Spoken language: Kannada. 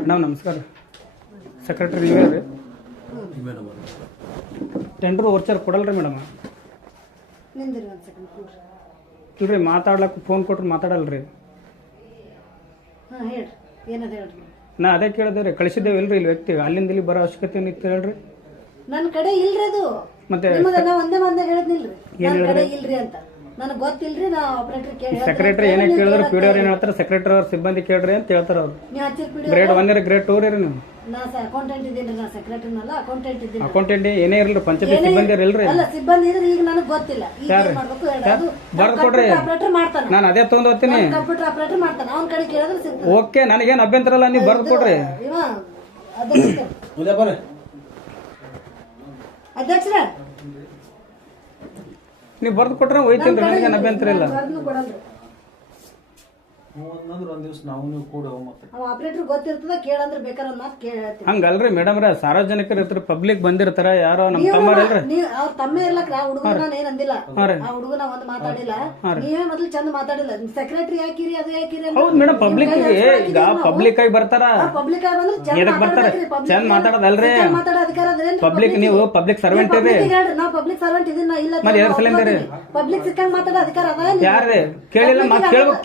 ಮೇಡಮ್ ನಮಸ್ಕಾರ. ಸೆಕ್ರೆಟರಿ ನೀವೇ ರೀ? ಟೆಂಡರ್ ವರ್ಚರ್ ಕೊಡಲ್ರಿ ಮೇಡಮ್? ಇಲ್ರಿ ಮಾತಾಡ್ಲಕ್ಕೆ ಫೋನ್ ಕೊಟ್ರೆ ಮಾತಾಡಲ್ರಿ. ನಾ ಅದೇ ಕೇಳಿದೆ ರೀ, ಕಳಿಸಿದ್ದೇವೆ ಇಲ್ರಿ ಇಲ್ಲಿ ವ್ಯಕ್ತಿ ಅಲ್ಲಿಂದ ಇಲ್ಲಿ ಬರೋ ಅವಶ್ಯಕತೆ ಏನಿತ್ತು ಹೇಳ್ರಿ. ನನ್ನ ಕಡೆ ಇಲ್ರಿ ಅದು. ಮತ್ತೆ ಒಂದೇ ಮಾತನ್ನ ಹೇಳಿದ್ನಿಲ್ರಿ ನನ್ನ ಕಡೆ ಇಲ್ರಿ ಅಂತ. ನನಗೆ ಗೊತ್ತಿಲ್ರಿ. ನಾ ಆಪರೇಟರ್ ಕೇಳಿ ಸೆಕ್ರೆಟರಿ ಏನೇ ಕೇಳಿದ್ರು ಪಿ ಡಿ ಅವ್ರು ಏನ್ ಹೇಳ್ತಾರೆ, ಸೆಕ್ರೆಟರಿ ಅವ್ರ ಸಿಬ್ಬಂದಿ ಕೇಳ್ರಿ ಅಂತ ಹೇಳ್ತಾರ ಅವ್ರು. ಗ್ರೇಡ್ 1 ರೀ, ಗ್ರೇಡ್ 2 ರೀ ನೀವು? ನಾ ಅಕೌಂಟೆಂಟ್ ಇದ್ದೀನಿ. ನಾ ಸೆಕ್ರೆಟರಿನಲ್ಲ, ಅಕೌಂಟೆಂಟ್ ಇದ್ದೀನಿ. ಅಕೌಂಟೆಂಟ್ ಏನೇ ಇರಲಿ, ಪಂಚಾಯತಿ ಸಿಬ್ಬಂದಿ ಇಲ್ರಿ? ಅಲ್ಲ, ಸಿಬ್ಬಂದಿ ಇದ್ರೆ ಈಗ ನನಗೆ ಗೊತ್ತಿಲ್ಲ. ಈಗ ಏನ್ ಮಾಡ್ಬೇಕು ಹೇಳೋದು? ಬರ್ದು ಕೊಡ್ರಿ, ಆಪರೇಟರ್ ಮಾಡ್ತಾನೆ. ನಾನು ಅದೇ ತಗೊಂಡ್ ಹೋಗ್ತೀನಿ. ಕಂಪ್ಯೂಟರ್ ಆಪರೇಟರ್ ಮಾಡ್ತಾನೆ. ಅವನ ಕಡೆ ಕೇಳಿದ್ರೆ ಸಿಗ್ತದೆ. ಓಕೆ, ನನಗೇನು ಅಭ್ಯಂತರ ಇಲ್ಲ, ನೀವು ಬರ್ದು ಕೊಡ್ರಿ. ಅಧ್ಯಕ್ಷರ ನೀವು ಬರ್ದು ಕೊಟ್ರೆ ಹೋಯ್ತೀನಿ, ನನಗೇನು ಅಭ್ಯಂತರ ಇಲ್ಲ. ಒಂದ್ ದಿವಸ ನಾವು ನೀವು ಕೂಡ ಆಪರೇಟರ್ ಗೊತ್ತಿರ್ತದ, ಕೇಳಂದ್ರೆ ಬೇಕಾದ್ರೆ ಮಾತು ಕೇಳ್ತೀನಿ. ಹಂಗಲ್ರಿ ಮೇಡಮ್ ರೇ, ಸಾರ್ವಜನಿಕರು ಇರ್ತಾರೆ, ಪಬ್ಲಿಕ್ ಬಂದಿರ್ತಾರ, ಯಾರೋ ನಮ್ಮ ತಮ್ಮ ಇಲ್ರಿ. ಅವ್ರ ತಮ್ಮ ಇರ್ಲಕ್ರ ಹುಡುಗ ನಾನು ಏನ್ ಅಂದಿಲ್ಲ. ಆ ಹುಡುಗನ ಒಂದ್ ಮಾತಾಡಿಲ್ಲ. ನೀವೇ ಮೊದ್ಲು ಚಂದ ಮಾತಾಡಿಲ್ಲ. ಸೆಕ್ರೆಟರಿ ಯಾಕಿರಿ, ಅದು ಯಾಕಿರಿ? ಹೌದು ಮೇಡಮ್, ಪಬ್ಲಿಕ್ ಈಗ ಪಬ್ಲಿಕ್ ಆಗಿ ಬರ್ತಾರ. ಪಬ್ಲಿಕ್ ಆಗಿ ಬಂದ್ರೆ ಎದಕ್ ಬರ್ತಾರ? ಚಂದ ಮಾತಾಡೋದಲ್ರಿ. ಮಾತಾಡೋ ಅಧಿಕಾರ ಅದ್ರೇನ್? ಪಬ್ಲಿಕ್ ನೀವು ಪಬ್ಲಿಕ್ ಸರ್ವೆಂಟ್ ಇರ್ರಿ. ನಾವು ಪಬ್ಲಿಕ್ ಸರ್ವೆಂಟ್ ಇದೀನಿ. ಇಲ್ಲ ಮತ್ತೆ 2 ಸಲ ಪಬ್ಲಿಕ್ ಸಿಕ್ಕಂಗ್ ಮಾತಾಡೋ ಅಧಿಕಾರ ಅದ. ಯಾರ್ರಿ ಕೇಳಿಲ್ಲ ಮಾತು ಕೇಳ್ಬೇಕು.